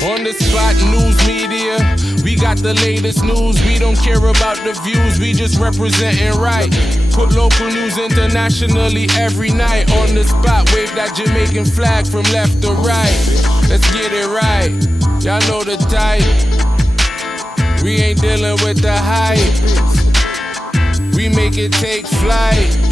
On the spot news media, we got the latest news. We don't care about the views, we just representing right. Put local news internationally every night. On the spot, wave that Jamaican flag from left to right. Let's get it right, y'all know the type. We ain't dealing with the hype. We make it take flight.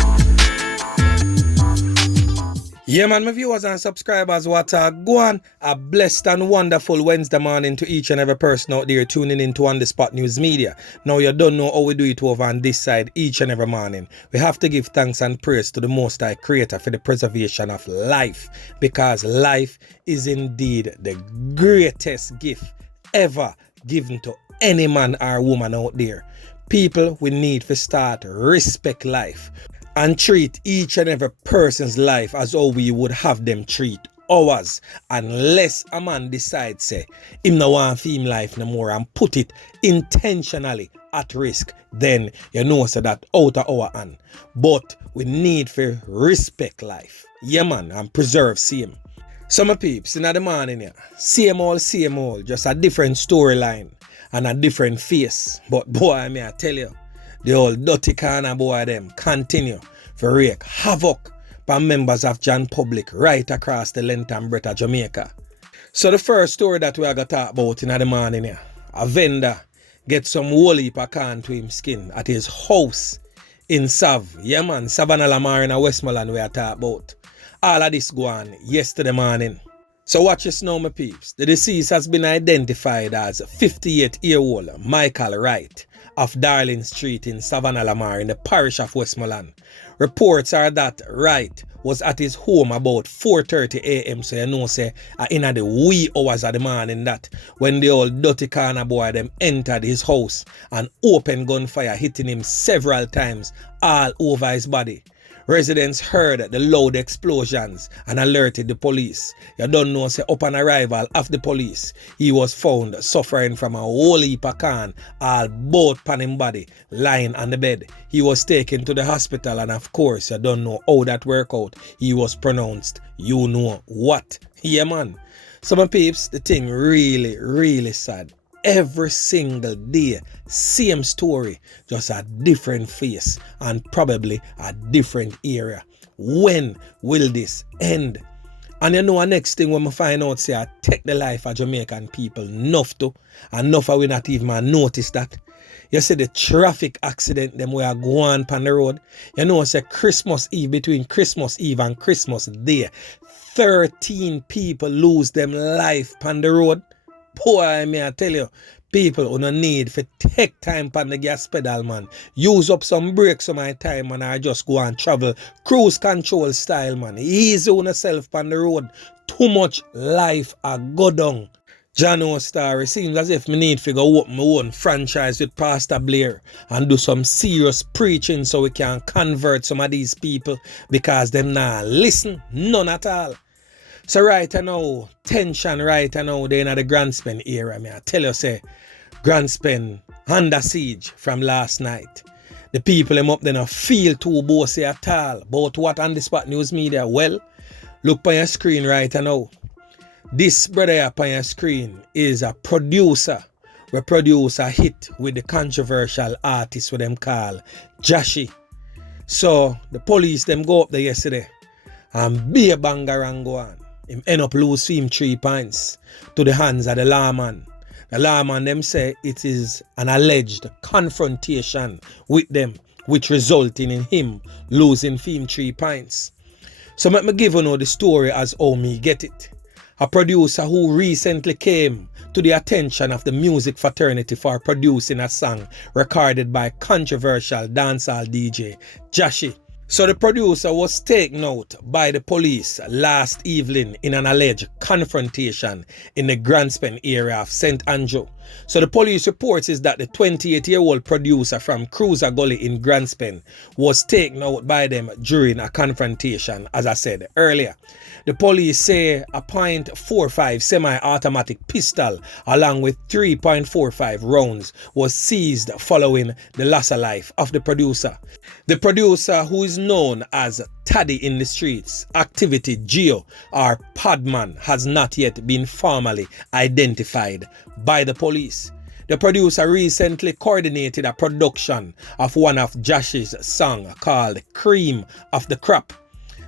Yeah, man, my viewers and subscribers, what go on? A blessed and wonderful Wednesday morning to each and every person out there tuning in to On The Spot News Media. Now, you don't know how we do it over on this side each and every morning. We have to give thanks and praise to the Most High Creator for the preservation of life, because life is indeed the greatest gift ever given to any man or woman out there. People, we need to start respect life and treat each and every person's life as how we would have them treat ours, unless a man decides say him no want him life no more and put it intentionally at risk, then you know so that out of our hand. But we need to respect life, yeah man, and preserve same. Some peeps in the morning here, same old, just a different storyline and a different face. But boy, may I tell you, the old dirty corner boy them continue to wreak havoc by members of John Public right across the length and breadth of Jamaica. So the first story that we are going to talk about in the morning here, a vendor get some whole heap of corn to him skin at his house in Sav. Yeah man, Savannah Lamar in Westmoreland we are talking about. All of this go on yesterday morning. So watch this now, my peeps. The deceased has been identified as 58-year-old Michael Wright of Darling Street in Savannah Lamar in the parish of Westmoreland. Reports are that Wright was at his home about 4:30 a.m. so you know say in the wee hours of the morning that when the old dirty corner boy them entered his house and opened gunfire, hitting him several times all over his body. Residents heard the loud explosions and alerted the police. You don't know, say upon arrival of the police, he was found suffering from a whole heap of corn, all both pan him body, lying on the bed. He was taken to the hospital and of course, you don't know how that work out. He was pronounced, you know what. Yeah man. Some peeps, the thing really sad. Every single day, same story, just a different face and probably a different area. When will this end? And you know, the next thing when I find out, say I take the life of Jamaican people enough to, enough I will not even notice that. You see the traffic accident them we are going on the road. You know, say Christmas Eve, between Christmas Eve and Christmas Day, 13 people lose them life on the road. Boy, may I tell you, people who no need to take time on the gas pedal, man. Use up some brakes of my time, man, or just go and travel cruise control style, man. Easy on yourself on the road. Too much life a go down. Jano Star, it seems as if me need to go open my own franchise with Pastor Blair and do some serious preaching so we can convert some of these people because them not listen, none at all. So right now, tension right now, they in the Grandspin era. I tell you, say, Grandspin under siege from last night. The people them up there not feel too bossy at all. But what On The Spot News Media? Well, look on your screen right now. This brother up on your screen is a producer. We produce a hit with the controversial artist with them call Jashi. So the police them go up there yesterday and be a bangarang go on. Him end up lose him 3 points to the hands of the lawman. The lawman them say it is an alleged confrontation with them, which resulting in him losing him 3 points. So let me give you know the story as how me get it. A producer who recently came to the attention of the music fraternity for producing a song recorded by controversial dancehall DJ Jashi. So the producer was taken out by the police last evening in an alleged confrontation in the Grandspin area of St. Andrew. So the police reports is that the 28-year-old producer from Cruiser Gully in Grandspin was taken out by them during a confrontation, as I said earlier. The police say a .45 semi-automatic pistol along with 3.45 rounds was seized following the loss of life of the producer. The producer, who is known as Taddy in the streets, activity Geo or Padman has not yet been formally identified by the police. The producer recently coordinated a production of one of Josh's songs called Cream of the Crop.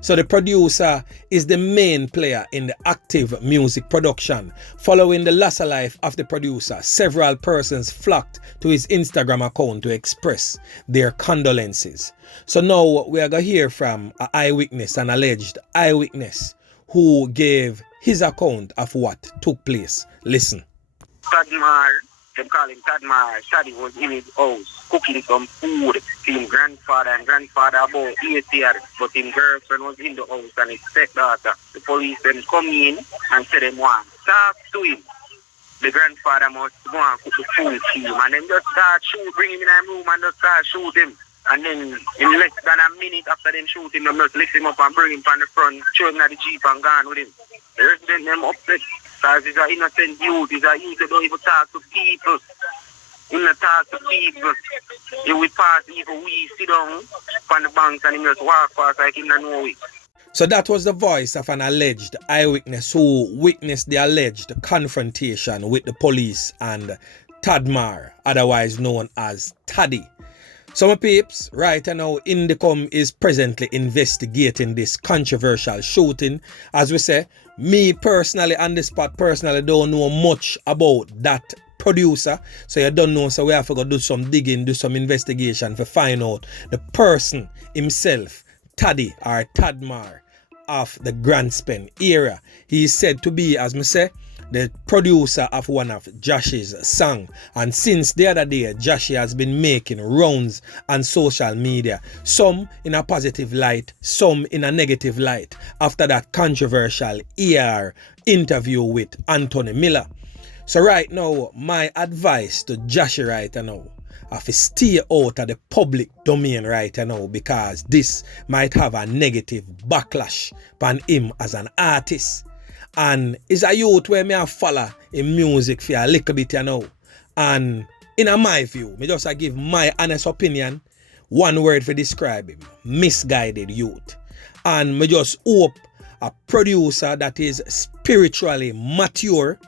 So the producer is the main player in the active music production. Following the loss of life of the producer, several persons flocked to his Instagram account to express their condolences. So now we are going to hear from an eyewitness, an alleged eyewitness, who gave his account of what took place. Listen. Tadmar, they call him Tadmar. Shadi was in his house cooking some food to his grandfather and grandfather about 8 years, but his girlfriend was in the house and his stepdaughter. The police then come in and say they want talk to him. The grandfather must go and cook the food to him, and then just start shoot, bring him in a room and just start shoot him. And then in less than a minute after them shoot him, they just lift him up and bring him from the front, show him at the jeep and gone with him. The resident them upset because he's an innocent youth. He's a youth that don't even talk to people. He don't talk to people. He will pass even we sit down on the banks and he just walk past like he don't know it. So that was the voice of an alleged eyewitness who witnessed the alleged confrontation with the police and Tadmar, otherwise known as Taddy. So my peeps, right now Indicom is presently investigating this controversial shooting. As we say, me personally on the spot personally don't know much about that producer. So you don't know, so we have to go do some digging, do some investigation to find out the person himself, Taddy or Tadmar of the Grand Spend era. He is said to be, as me say, the producer of one of Josh's songs. And since the other day, Josh has been making rounds on social media, some in a positive light, some in a negative light, after that controversial ER interview with Anthony Miller. So right now, my advice to Josh right now, have to stay out of the public domain right now, because this might have a negative backlash on him as an artist. And it's a youth where me a follow in music for a little bit, you know. And in my view, me just give my honest opinion, one word for describe him: misguided youth. And me just hope a producer that is spiritually mature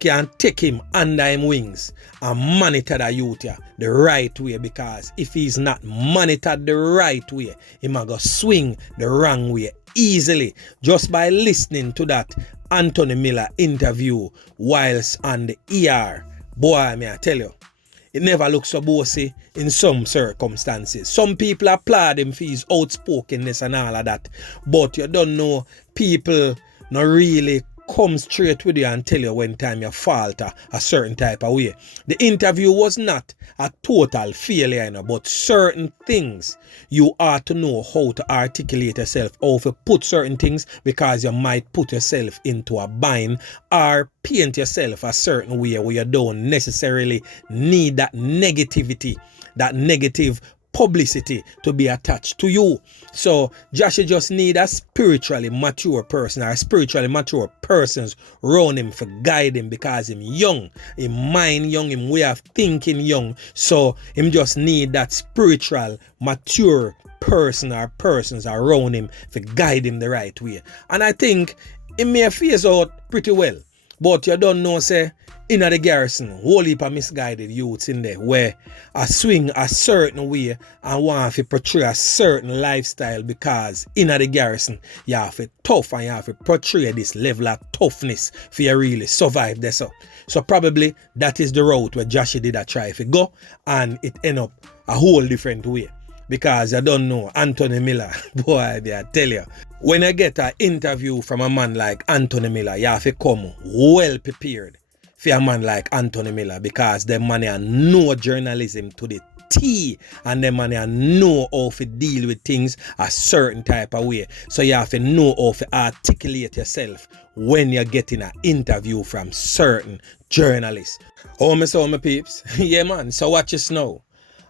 can take him under him wings and monitor the youth the right way, because if he's not monitored the right way, he might go swing the wrong way easily just by listening to that Anthony Miller interview whilst on the ER. Boy, may I tell you, it never looks so bossy in some circumstances. Some people applaud him for his outspokenness and all of that, but you don't know, people not really come straight with you and tell you when time you falter a certain type of way. The interview was not a total failure, you know, but certain things you ought to know how to articulate yourself, how to put certain things, because you might put yourself into a bind or paint yourself a certain way where you don't necessarily need that negativity, that negative publicity to be attached to you. So Josh just need a spiritually mature person, or spiritually mature persons around him for guide him, because him young, him mind young, him way of thinking young. So him just need that spiritual mature person or persons around him to guide him the right way. And I think it may phase out pretty well. But you don't know, say, in the garrison, whole heap of misguided youths in there where I swing a certain way and want to portray a certain lifestyle, because in the garrison you have to tough and you have to portray this level of toughness for you really survive there. So probably that is the route where Josh did a try to go, and it end up a whole different way. Because I don't know Anthony Miller, boy, I tell you, when I get an interview from a man like Anthony Miller, you have to come well prepared for a man like Anthony Miller, because them man know journalism to the T, and them man know how to deal with things a certain type of way. So you have to know how to articulate yourself when you're getting an interview from certain journalists. Oh, my peeps, yeah man, so watch this now.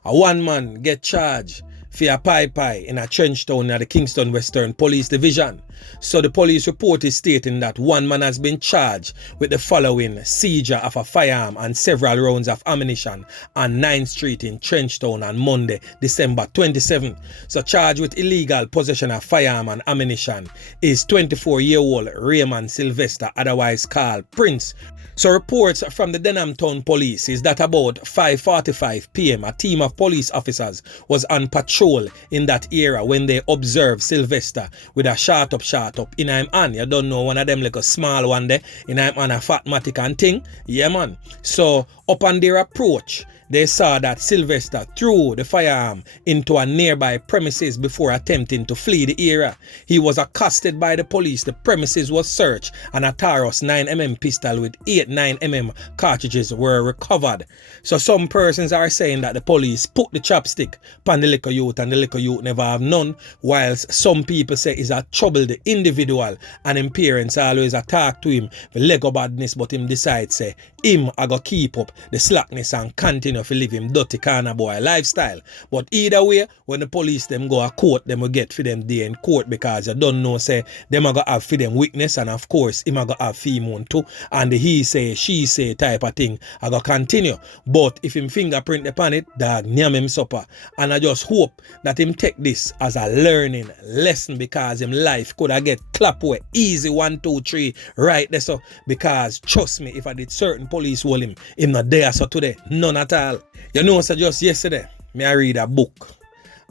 A one man get charged for a pie in a trench town at the Kingston Western Police Division. So the police report is stating that one man has been charged with the following: seizure of a firearm and several rounds of ammunition on 9th Street in Trenchtown on Monday, December 27. So charged with illegal possession of firearm and ammunition is 24-year-old Raymond Sylvester, otherwise called Prince. So reports from the Denham Town Police is that about 5:45 p.m. a team of police officers was on patrol in that area when they observed Sylvester with a shot up in him hand. You don't know, one of them like a small one there in him hand, a fatmatic and thing. Yeah man. So upon their approach, they saw that Sylvester threw the firearm into a nearby premises before attempting to flee the area. He was accosted by the police. The premises was searched and a Taurus 9mm pistol with 8 9mm cartridges were recovered. So some persons are saying that the police put the chopstick upon the little youth and the little youth never have none, whilst some people say he's a troubled individual and him parents always attack to him for Lego badness, but him decide say him I go keep up the slackness and continue to live him dirty corner boy lifestyle. But either way, when the police them go a court, them will get for them day in court, because you don't know say them are gonna have for them weakness, and of course him are gonna have female too, and the he say she say type of thing I go continue. But if him fingerprint upon it, dog nyam him supper. And I just hope that him take this as a learning lesson, because him life could have get clap away easy 1 2 3 right there. So because trust me, if I did certain police hold him not there so today, none at all. You know, so just yesterday me I read a book,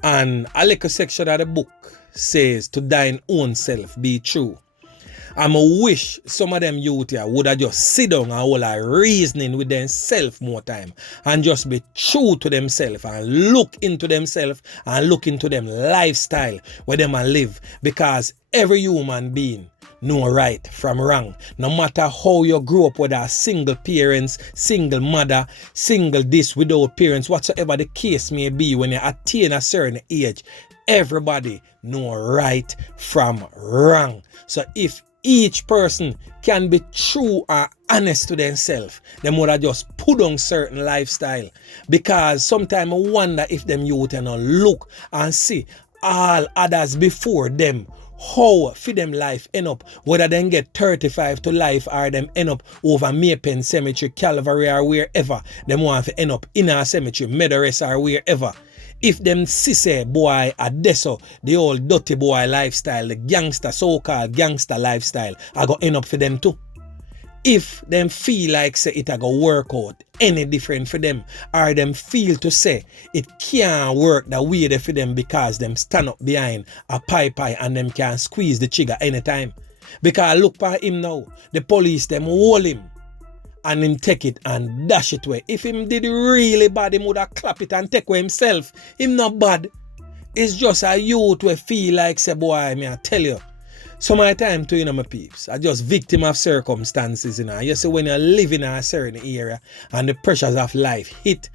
and a little section of the book says to thine own self be true. I'm a wish some of them youth here would have just sit down and all a reasoning with themselves more time and just be true to themselves and look into themselves and look into them lifestyle where them and live, because every human being know right from wrong. No matter how you grew up, whether single parents, single mother, single this without parents, whatsoever the case may be, when you attain a certain age, everybody know right from wrong. So if each person can be true and honest to themselves, them would have just put on certain lifestyle. Because sometimes I wonder if them youth look and see all others before them, how for them life end up, whether them get 35 to life or them end up over Maypen Cemetery, Calvary or wherever them want to end up, in a cemetery, Meadowrest or wherever. If them say boy a deso, the old dirty boy lifestyle, the gangster, so-called gangster lifestyle, I go end up for them too. If them feel like say it a go work out any different for them, or them feel to say it can't work the way they for them because them stand up behind a pie and them can squeeze the trigger anytime. Because look for him now, the police them hold him and him take it and dash it away. If him did really bad, him would have clap it and take away himself. Him not bad. It's just a youth who feel like say boy, me I tell you. Some of the time too, my peeps, I just victim of circumstances, You see, when you live in a certain area and the pressures of life hit,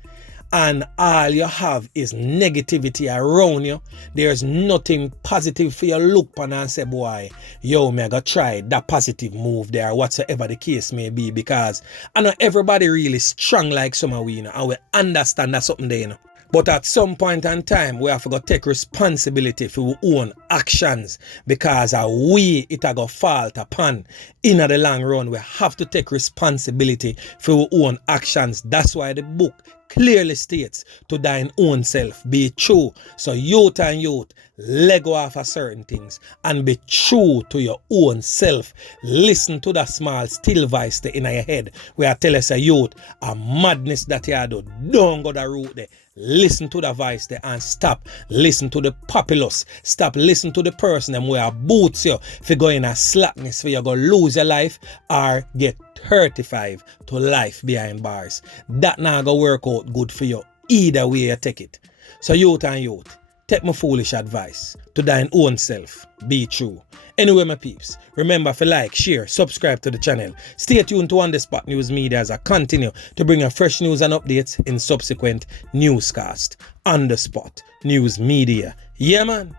and all you have is negativity around you, there's nothing positive for you look upon and say, boy, yo, me I go try that positive move there, whatsoever the case may be, because I know everybody really strong like some of we, and we understand that something there, But at some point in time, we have to go take responsibility for our own actions, because we it a go fault upon. In the long run, we have to take responsibility for our own actions. That's why the book clearly states to thine own self be true. So youth and youth, let go off of certain things and be true to your own self. Listen to that small still voice in your head where I tell us a youth, a madness that you do, don't go the route there. Listen to the voice there and stop. Listen to the populace. Stop listen to the person them where boots you for going a slackness for you go lose your life or get 35 to life behind bars. That not gonna work out good for you either way you take it. So youth and youth, take my foolish advice to thine own self. Be true. Anyway, my peeps, remember to like, share, subscribe to the channel. Stay tuned to On The Spot News Media as I continue to bring you fresh news and updates in subsequent newscast. On The Spot News Media. Yeah, man.